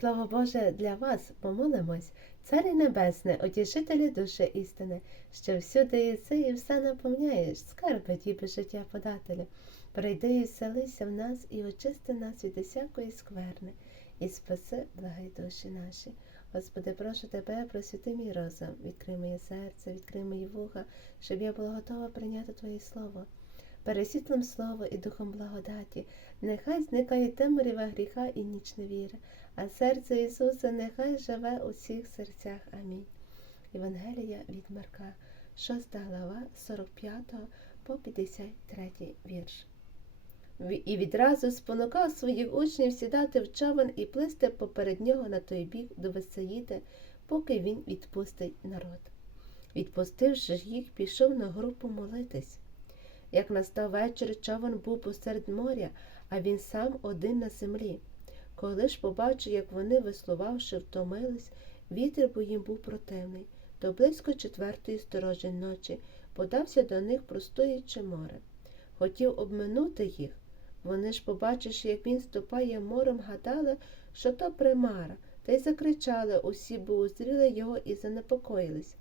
Слово Боже для вас помолимось, Царі Небесне, утішителі душі істини, що всюди єси і все наповняєш, скарби діби життя подателя. Прийди і вселися в нас і очисти нас від усякої скверни, і спаси, благай душі наші. Господи, прошу тебе, просвіти мій розум, відкрий моє серце, відкрий мої вуха, щоб я була готова прийняти Твоє Слово. Пересвітлим слово і духом благодаті, нехай зникає темрява гріха і ніч невіри, а серце Ісуса нехай живе у всіх серцях. Амінь. Євангелія від Марка, 6 глава, 45 по 53 вірш. І відразу спонукав своїх учнів сідати в човен і плисти поперед нього на той бік до Весаїди, поки він відпустить народ. Відпустивши ж їх, пішов на гору помолитись. Як настав вечір, човен був посеред моря, а він сам один на землі. Коли ж побачив, як вони, веслувавши, втомились, вітер бо їм був противний, то близько четвертої сторожі ночі подався до них, простоючи море. Хотів обминути їх. Вони ж, побачивши, як він ступає морем, гадали, що то примара, та й закричали усі, бо узріли його і занепокоїлись.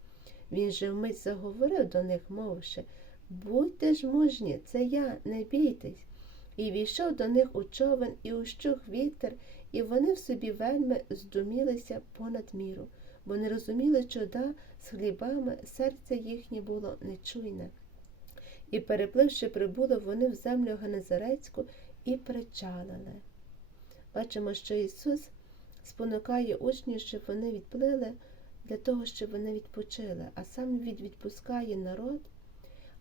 Він же вмить заговорив до них, мовивши, Будьте ж мужні, це я, не бійтесь. І війшов до них у човен, і ущух вітер, і вони в собі вельми здумілися понад міру, бо не розуміли чуда з хлібами, серце їхнє було нечуйне. І, перепливши, прибули вони в землю Генезарецьку і причалили. Бачимо, що Ісус спонукає учнів, щоб вони відплили для того, щоб вони відпочили, а сам Він відпускає народ.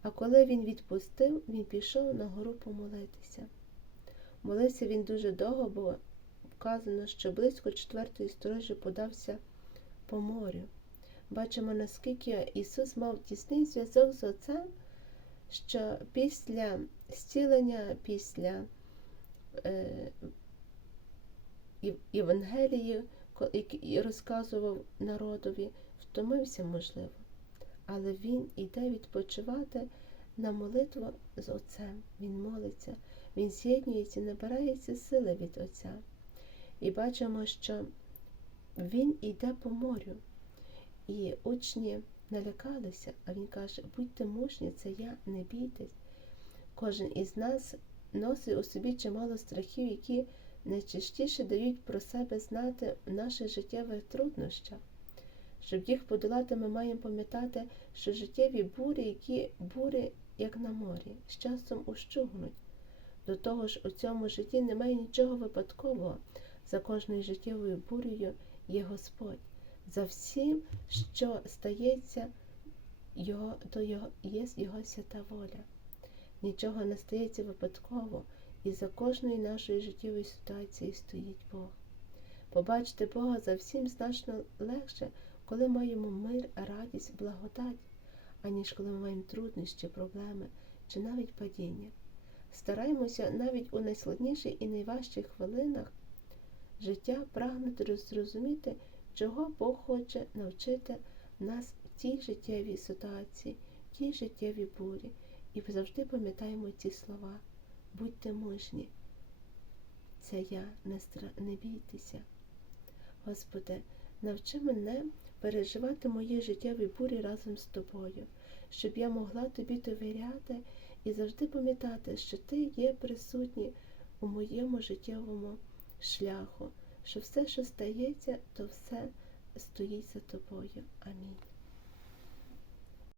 А коли він відпустив, він пішов на гору помолитися. Молився він дуже довго, бо вказано, що близько четвертої сторожі подався по морю. Бачимо, наскільки Ісус мав тісний зв'язок з Отцем, що після зцілення, після е, Євангелії, розказував народові, втомився, можливо але він іде відпочивати на молитву з Отцем. Він молиться, він з'єднується, набирається сили від Отця. І бачимо, що він іде по морю. І учні налякалися, а він каже: будьте мужні, це я, не бійтесь. Кожен із нас носить у собі чимало страхів, які найчастіше дають про себе знати в наших життєвих труднощах. Щоб їх подолати, ми маємо пам'ятати, що життєві бурі, які бури, як на морі, з часом ущугнуть. До того ж, у цьому житті немає нічого випадкового. За кожною життєвою бурею є Господь. За всім, що стається, його, то його, є Його свята воля. Нічого не стається випадково, і за кожною нашою життєвою ситуацією стоїть Бог. Побачити Бога за всім значно легше, коли маємо мир, радість, благодать, аніж коли ми маємо труднощі, проблеми чи навіть падіння. Стараємося навіть у найскладніших і найважчих хвилинах життя прагнути зрозуміти, чого Бог хоче навчити нас в цій життєвій ситуації, в тій життєвій бурі. І завжди пам'ятаємо ці слова. Будьте мужні. Це я, не, стра... не бійтеся. Господи, навчи мене переживати мої життєві бурі разом з тобою, щоб я могла тобі довіряти і завжди пам'ятати, що ти є присутній у моєму життєвому шляху, що все, що стається, то все стоїть за тобою. Амінь.